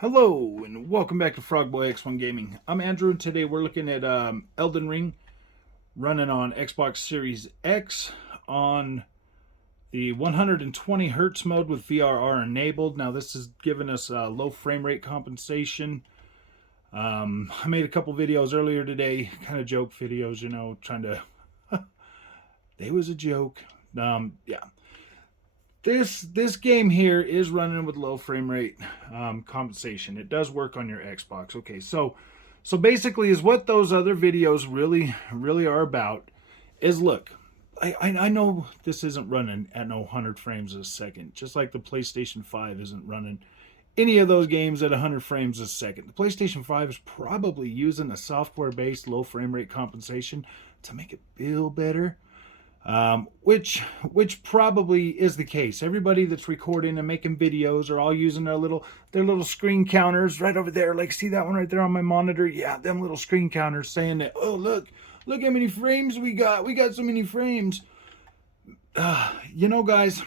Hello and welcome back to Frogboy X1 Gaming. I'm Andrew and today we're looking at Elden Ring running on Xbox Series X on the 120 hertz mode with VRR enabled. Now this is giving us low frame rate compensation. I made a couple videos earlier today, kind of joke videos, trying to... they was a joke. Yeah. This game here is running with low frame rate compensation. It does work on your Xbox. Okay, so basically is what those other videos really are about is look, I know this isn't running at no 100 frames a second, just like the PlayStation 5 isn't running any of those games at 100 frames a second. The PlayStation 5 is probably using a software-based low frame rate compensation to make it feel better. Which probably is the case. Everybody that's recording and making videos are all using their little screen counters right over there. Like, see that one right there on my monitor? Yeah, them little screen counters saying that, oh look how many frames we got. We got so many frames. Guys,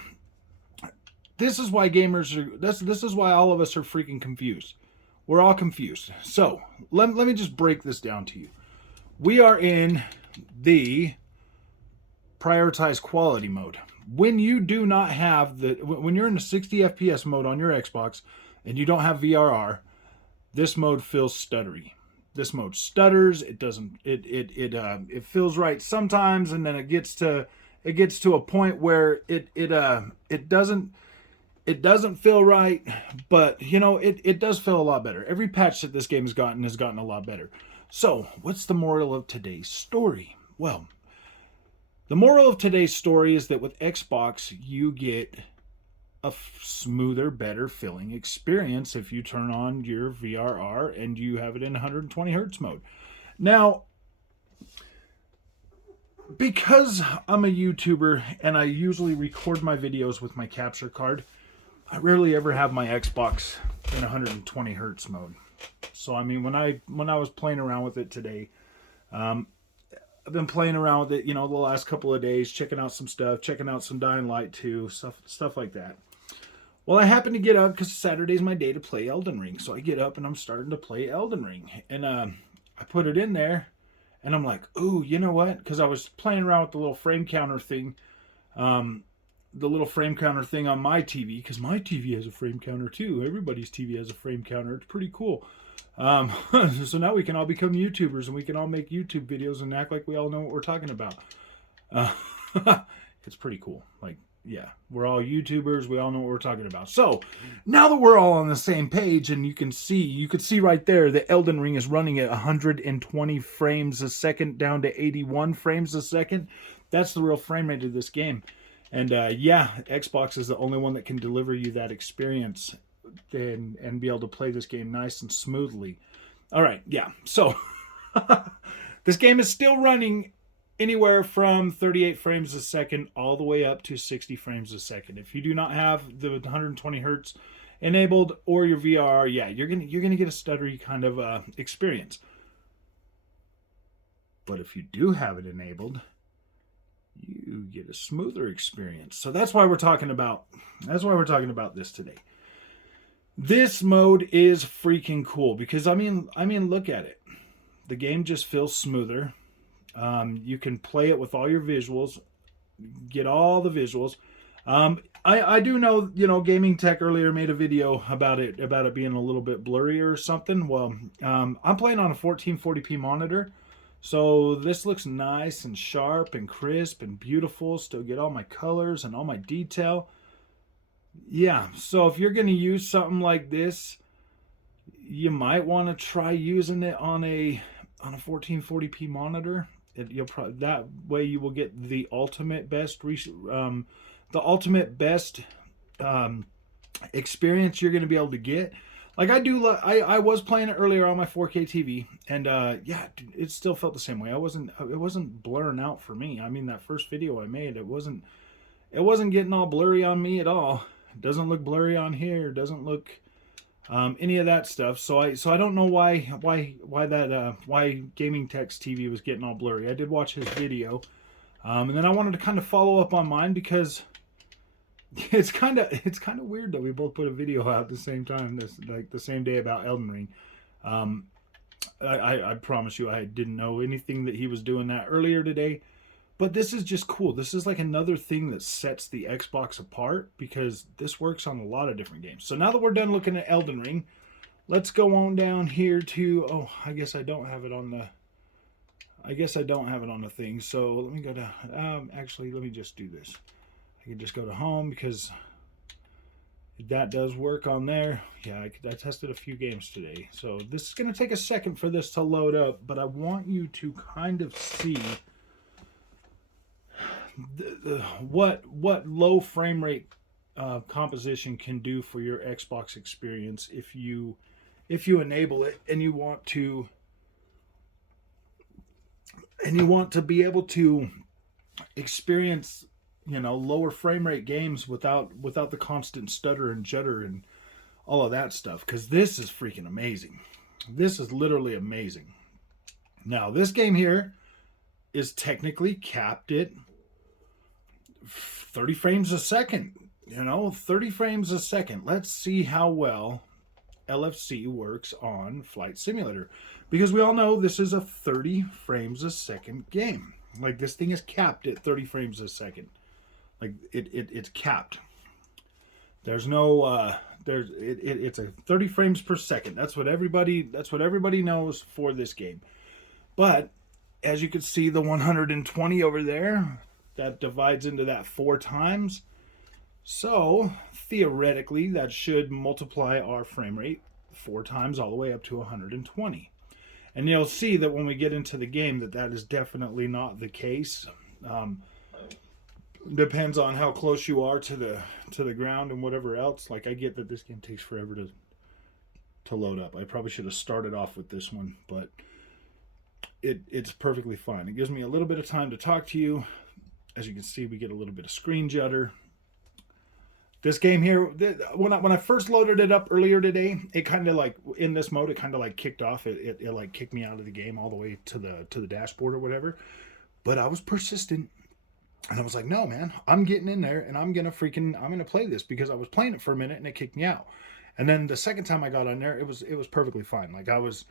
this is why gamers are. This is why all of us are freaking confused. We're all confused. So let me just break this down to you. We are in the prioritize quality mode. When you do not have when you're in the 60 FPS mode on your Xbox and you don't have VRR, this mode feels stuttery. This mode stutters. It doesn't. It feels right sometimes, and then it gets to a point where it doesn't feel right. But it does feel a lot better. Every patch that this game has gotten a lot better. So what's the moral of today's story? Well, the moral of today's story is that with Xbox, you get a smoother, better feeling experience if you turn on your VRR and you have it in 120 hertz mode. Now, because I'm a YouTuber and I usually record my videos with my capture card, I rarely ever have my Xbox in 120 hertz mode. So I mean, when I was playing around with it today, I've been playing around with it, the last couple of days, checking out some stuff, checking out some Dying Light 2, stuff like that. Well, I happened to get up because Saturday's my day to play Elden Ring. So I get up and I'm starting to play Elden Ring. And I put it in there and I'm like, ooh, you know what? Because I was playing around with the little frame counter thing. The little frame counter thing on my TV, because my TV has a frame counter too. Everybody's TV has a frame counter. It's pretty cool. So now we can all become YouTubers and we can all make YouTube videos and act like we all know what we're talking about. It's pretty cool. Like, yeah, we're all YouTubers. We all know what we're talking about. So now that we're all on the same page, and you can see right there that Elden Ring is running at 120 frames a second down to 81 frames a second. That's the real frame rate of this game. And yeah, Xbox is the only one that can deliver you that experience and be able to play this game nice and smoothly. All right, yeah. So this game is still running anywhere from 38 frames a second all the way up to 60 frames a second. If you do not have the 120 hertz enabled or your VR, yeah, you're gonna get a stuttery kind of experience. But if you do have it enabled, you get a smoother experience. So that's why we're talking about this today. This mode is freaking cool because I mean look at it. The game just feels smoother. You can play it with all your visuals, get all the visuals. I do know, Gaming Tech earlier made a video about it being a little bit blurry or something. Well, I'm playing on a 1440p monitor. So this looks nice and sharp and crisp and beautiful. Still get all my colors and all my detail. Yeah, so if you're going to use something like this, you might want to try using it on a 1440p monitor. You'll probably, that way you will get the ultimate best experience you're going to be able to get. Like I was playing it earlier on my 4K TV, and yeah, it still felt the same way. It wasn't blurring out for me. I mean, that first video I made, it wasn't getting all blurry on me at all. It doesn't look blurry on here. It doesn't look any of that stuff. So I don't know why Gaming Tech's TV was getting all blurry. I did watch his video, and then I wanted to kind of follow up on mine because it's kind of weird that we both put a video out at the same time, this like the same day about Elden Ring. Um, I promise you, I didn't know anything that he was doing that earlier today. But this is just cool. This is like another thing that sets the Xbox apart because this works on a lot of different games. So now that we're done looking at Elden Ring, let's go on down here to. Oh, I guess I don't have it on the. I guess I don't have it on the thing. So let me go down. Actually, let me just do this. I can just go to home because that does work on there. Yeah, I tested a few games today. So this is going to take a second for this to load up, but I want you to kind of see what low frame rate composition can do for your Xbox experience if you enable it and you want to be able to experience lower frame rate games without the constant stutter and judder and all of that stuff, because this is freaking amazing. This is literally amazing. Now this game here is technically capped at 30 frames a second. 30 frames a second. Let's see how well LFC works on Flight Simulator, because we all know this is a 30 frames a second game. Like, this thing is capped at 30 frames a second. Like, it's capped. There's no it's a 30 frames per second. That's what everybody knows for this game. But as you can see, the 120 over there, that divides into that 4 times. So theoretically, that should multiply our frame rate 4 times all the way up to 120. And you'll see that when we get into the game that is definitely not the case. Depends on how close you are to the ground and whatever else. Like, I get that this game takes forever to load up. I probably should have started off with this one, but it's perfectly fine. It gives me a little bit of time to talk to you. As you can see, we get a little bit of screen judder. This game here, when I first loaded it up earlier today, it kind of like, in this mode, it kind of like kicked off. It like kicked me out of the game all the way to the dashboard or whatever. But I was persistent. And I was like, no, man, I'm getting in there and I'm going to play this, because I was playing it for a minute and it kicked me out. And then the second time I got on there, it was perfectly fine. Like, I was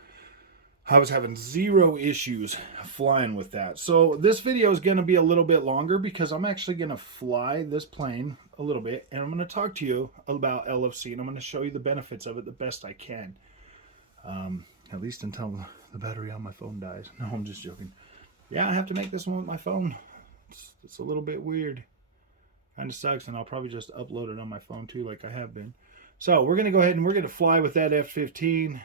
having zero issues flying with that. So this video is going to be a little bit longer because I'm actually going to fly this plane a little bit, and I'm going to talk to you about LFC, and I'm going to show you the benefits of it the best I can. At least until the battery on my phone dies. No, I'm just joking. Yeah, I have to make this one with my phone. It's a little bit weird. Kind of sucks, and I'll probably just upload it on my phone too, like I have been. So we're going to go ahead and we're going to fly with that F-15.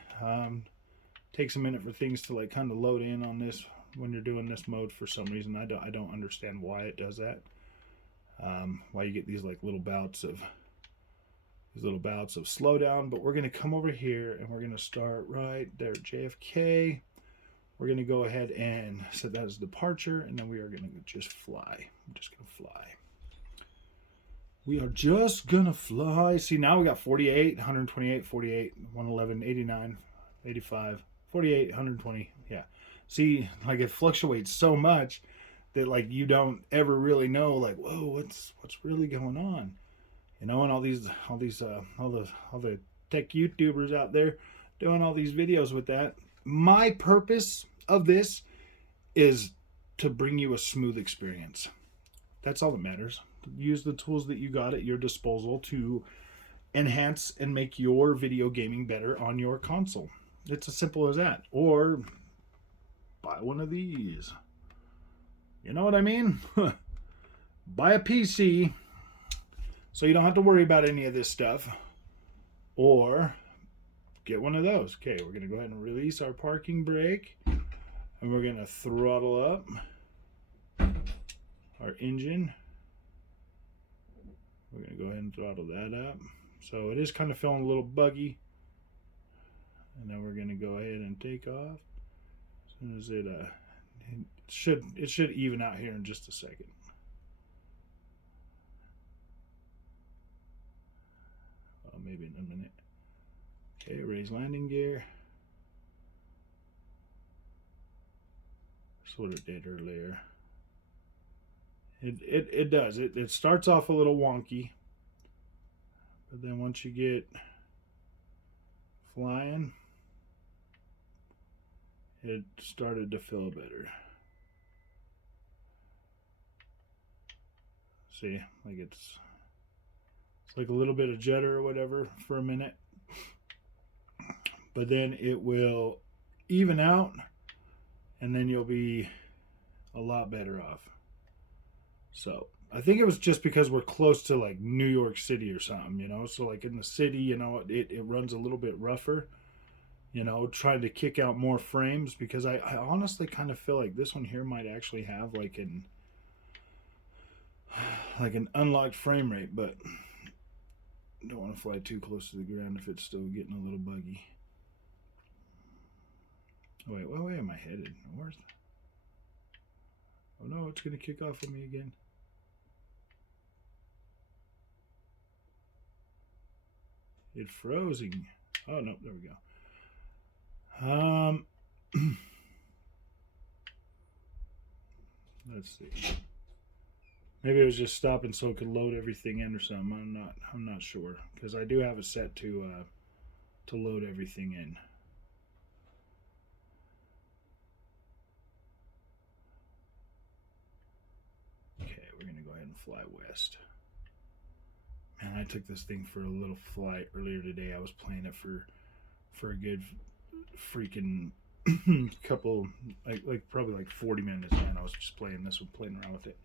Takes a minute for things to like kind of load in on this when you're doing this mode for some reason. I don't understand why it does that. Why you get these like little bouts of slowdown. But we're going to come over here and we're going to start right there at JFK. We're going to go ahead and set that as departure, and then we are going to just fly. I'm just going to fly. We are just going to fly. See, now we got 48, 128, 48, 111, 89, 85, 48, 120. Yeah. See, like, it fluctuates so much that like you don't ever really know, like, whoa, what's really going on? And all the tech YouTubers out there doing all these videos with that. My purpose of this is to bring you a smooth experience. That's all that matters. Use the tools that you got at your disposal to enhance and make your video gaming better on your console. It's as simple as that. Or buy one of these. You know what I mean? Buy a PC so you don't have to worry about any of this stuff. Or get one of those. Okay, we're going to go ahead and release our parking brake. And we're going to throttle up our engine. We're going to go ahead and throttle that up. So it is kind of feeling a little buggy. And then we're going to go ahead and take off. As soon as it should even out here in just a second. Well, maybe in a minute. Okay, raise landing gear. That's what it did earlier. It does. It starts off a little wonky. But then once you get flying, it started to feel better. See, like it's like a little bit of judder or whatever for a minute, but then it will even out, and then you'll be a lot better off. So I think it was just because we're close to like New York City or something, you know. So like in the city, you know, it runs a little bit rougher, you know, trying to kick out more frames because I honestly kind of feel like this one here might actually have like an unlocked frame rate, but don't want to fly too close to the ground if it's still getting a little buggy. Oh, wait, what way am I headed? North? Oh no, it's going to kick off on me again. It frozing. Oh no, there we go. Let's see. Maybe it was just stopping so it could load everything in or something. I'm not sure because I do have it set to load everything in. Okay, we're gonna go ahead and fly west. Man, I took this thing for a little flight earlier today. I was playing it for a good freaking couple, like probably like 40 minutes. Man, I was just playing this one, playing around with it.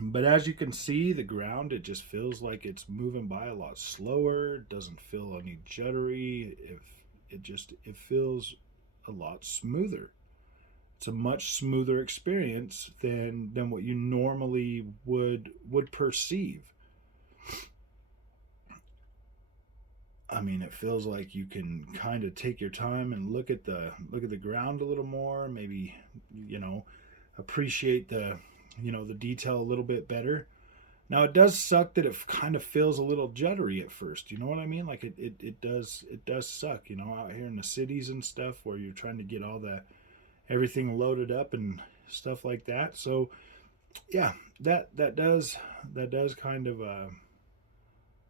But as you can see, the ground, it just feels like it's moving by a lot slower. It doesn't feel any juddery. It feels a lot smoother. It's a much smoother experience than what you normally would perceive. I mean, it feels like you can kind of take your time and look at the ground a little more. Maybe, you know, appreciate the detail a little bit better. Now it does suck that it kind of feels a little juddery at first. You know what I mean? Like it does suck. You know, out here in the cities and stuff where you're trying to get all the everything loaded up and stuff like that. So yeah, that does kind of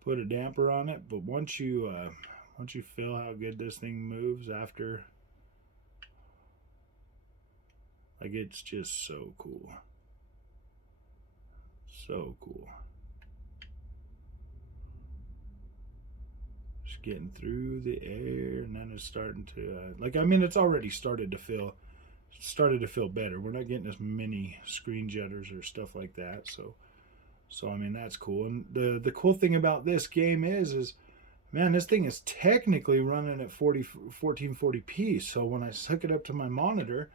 put a damper on it. But once you feel how good this thing moves after, like it's just so cool. So cool. Just getting through the air, and then it's starting to I mean, it's already started to feel better. We're not getting as many screen jitters or stuff like that. So I mean that's cool. And the cool thing about this game is man, this thing is technically running at 1440p. So when I hook it up to my monitor,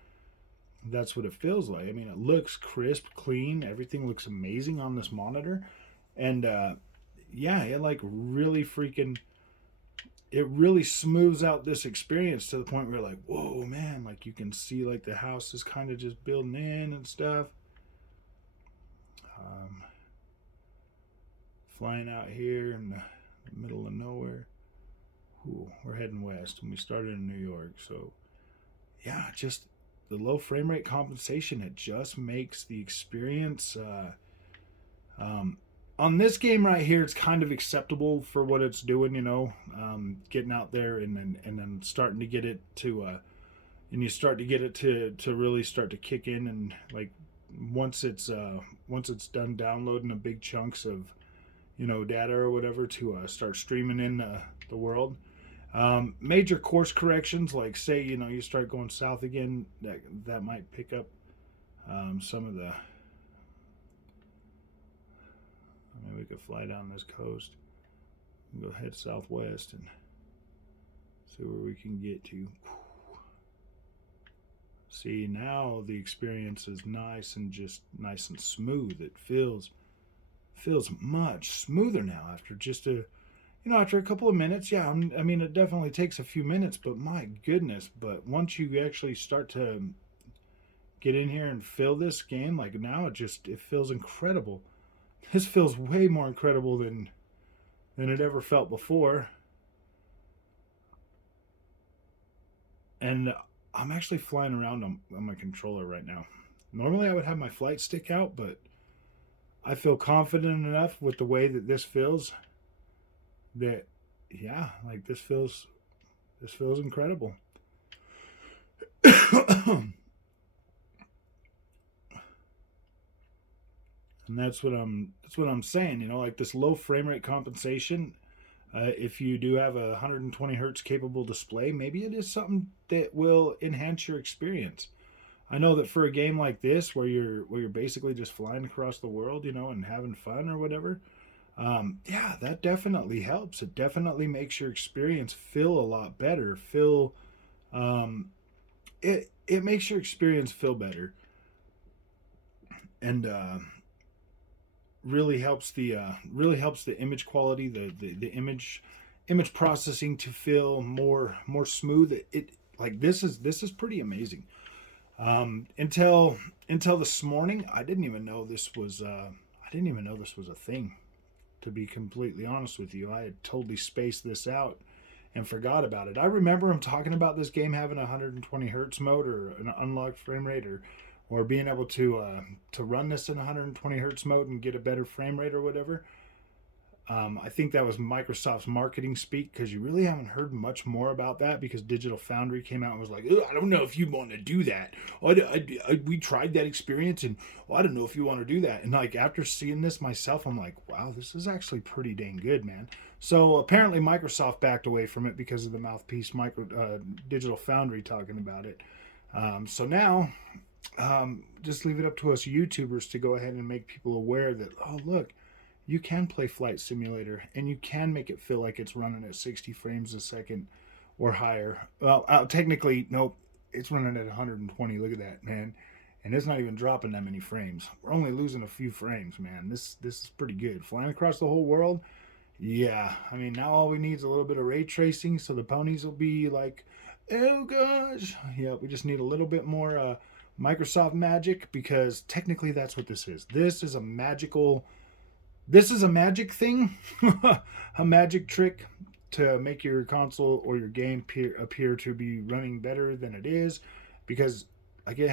that's what it feels like. I mean, it looks crisp, clean. Everything looks amazing on this monitor, and yeah, it like really freaking. It really smooths out this experience to the point where you're like, whoa, man! Like you can see like the house is kind of just building in and stuff. Flying out here in the middle of nowhere. Ooh, we're heading west, and we started in New York, so yeah, just the low frame rate compensation, it just makes the experience on this game right here, it's kind of acceptable for what it's doing, you know, getting out there and then starting to get it to and you start to get it to really start to kick in, and like once it's done downloading a big chunks of, you know, data or whatever to start streaming in the world. Major course corrections, like say, you know, you start going south again, that might pick up some of the. I mean, we could fly down this coast and go head southwest and see where we can get to. See, now the experience is nice and smooth. It feels much smoother now after just a after a couple of minutes. Yeah, I mean, it definitely takes a few minutes, but my goodness. But once you actually start to get in here and feel this game, like now it feels incredible. This feels way more incredible than it ever felt before. And I'm actually flying around on my controller right now. Normally I would have my flight stick out, but I feel confident enough with the way that this feels that, yeah, like this feels incredible. And that's what I'm saying. You know, like this low frame rate compensation. If you do have a 120 hertz capable display, maybe it is something that will enhance your experience. I know that for a game like this, where you're basically just flying across the world, you know, and having fun or whatever, yeah, that definitely helps. It definitely makes your experience feel a lot better. Um, it makes your experience feel better, and really helps the image quality, the image processing to feel more smooth. It like this is pretty amazing. Until this morning, I didn't even know this was a thing. To be completely honest with you, I had totally spaced this out and forgot about it. I remember him talking about this game having a 120 hertz mode or an unlocked frame rate, or being able to run this in 120 hertz mode and get a better frame rate or whatever. I think that was Microsoft's marketing speak, because you really haven't heard much more about that, because Digital Foundry came out and was like, I don't know if you want to do that. We tried that experience, and I don't know if you want to do that. And like after seeing this myself, I'm like, wow, this is actually pretty dang good, man. So apparently Microsoft backed away from it because of the mouthpiece Digital Foundry talking about it. So now just leave it up to us YouTubers to go ahead and make people aware that, oh look, you can play Flight Simulator and you can make it feel like it's running at 60 frames a second or higher. Well, technically, nope, it's running at 120. Look at that, man. And it's not even dropping that many frames. We're only losing a few frames, man. This is pretty good. Flying across the whole world, yeah. I mean, now all we need is a little bit of ray tracing, so the ponies will be like, oh gosh. Yeah, we just need a little bit more Microsoft magic, because technically that's what this is. This is a magic thing, a magic trick to make your console or your game appear to be running better than it is, because like it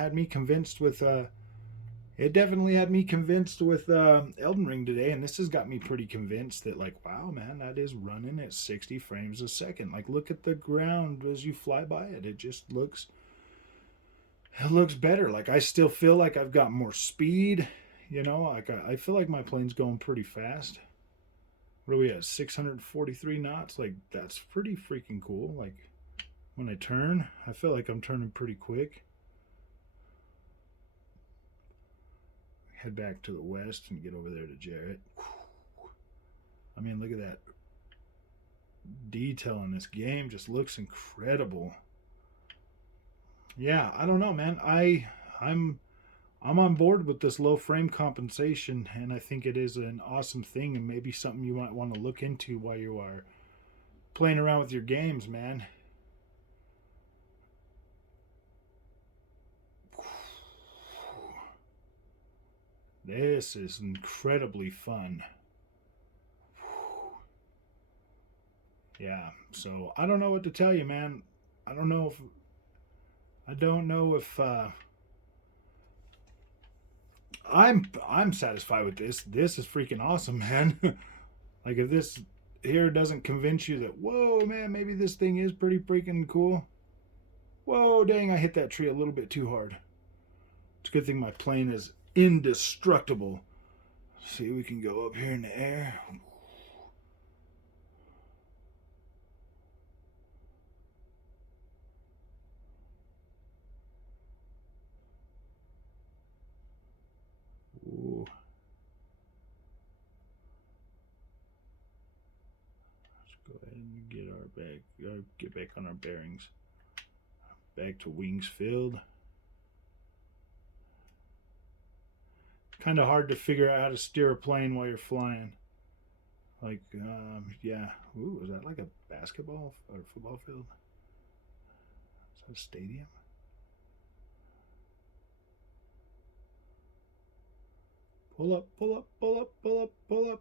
definitely had me convinced with Elden Ring today, and this has got me pretty convinced that, like, wow, man, that is running at 60 frames a second. Like, look at the ground as you fly by it. It looks better. Like, I still feel like I've got more speed. You know, like I feel like my plane's going pretty fast. What are we at? 643 knots. Like, that's pretty freaking cool. Like, when I turn, I feel like I'm turning pretty quick. Head back to the west and get over there to Jarrett. I mean, look at that detail in this game. Just looks incredible. Yeah, I don't know, man. I'm on board with this low frame compensation, and I think it is an awesome thing, and maybe something you might want to look into while you are playing around with your games, man. This is incredibly fun. Yeah, so I don't know what to tell you, man. I don't know if I don't know if I'm satisfied with this. This is freaking awesome, man. Like, if this here doesn't convince you that, whoa, man, maybe this thing is pretty freaking cool. Whoa, dang, I hit that tree a little bit too hard. It's a good thing my plane is indestructible. See, we can go up here in the air. Ooh. Let's go ahead and get back on our bearings. Back to wings filled. Kind of hard to figure out how to steer a plane while you're flying. Like, yeah. Ooh, is that like a basketball or football field? Is that a stadium? Pull up, pull up, pull up, pull up, pull up.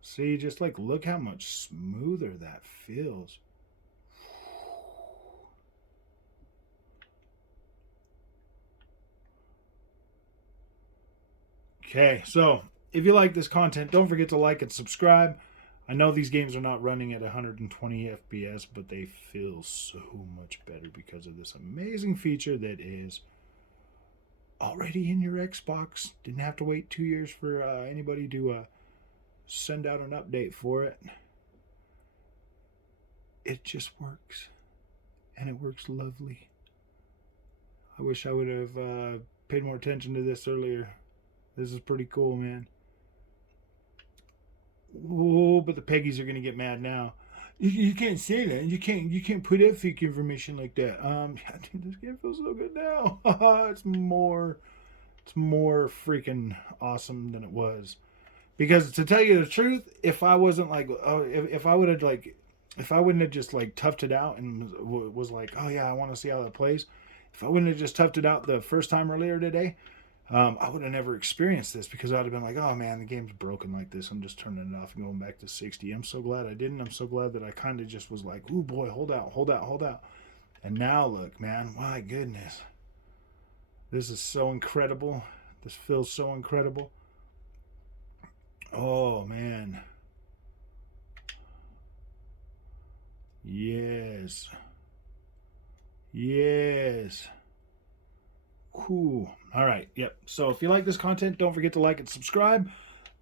See, just like, look how much smoother that feels. Okay, so if you like this content, don't forget to like and subscribe. I know these games are not running at 120 FPS, but they feel so much better because of this amazing feature that is already in your Xbox. Didn't have to wait 2 years for anybody to send out an update for it. It just works, and it works lovely. I wish I would have paid more attention to this earlier. This is pretty cool, man. Oh, but the Peggies are gonna get mad now. You can't say that. You can't put up fake information like that. Dude, this game feels so good now. It's more freaking awesome than it was. Because to tell you the truth, if I wasn't like, oh, if I would have like, if I wouldn't have just like toughed it out and was like, oh yeah, I want to see how that plays. If I wouldn't have just toughed it out the first time earlier today, I would have never experienced this because I'd have been like, oh man, the game's broken like this. I'm just turning it off and going back to 60. I'm so glad I didn't. I'm so glad that I kind of just was like, ooh boy, hold out, hold out, hold out. And now look, man, my goodness. This is so incredible. This feels so incredible. Oh man. Yes. Yes. Cool. All right. Yep. So if you like this content, don't forget to like and subscribe.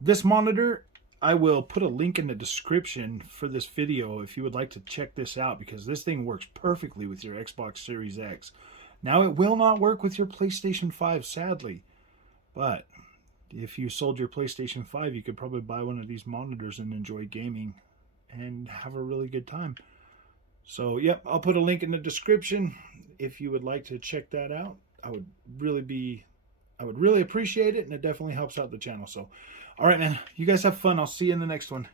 This monitor, I will put a link in the description for this video if you would like to check this out because this thing works perfectly with your Xbox Series X. Now, it will not work with your PlayStation 5, sadly. But if you sold your PlayStation 5, you could probably buy one of these monitors and enjoy gaming and have a really good time. So, yep, I'll put a link in the description if you would like to check that out. I would really appreciate it, and it definitely helps out the channel. So, all right, man, you guys have fun. I'll see you in the next one.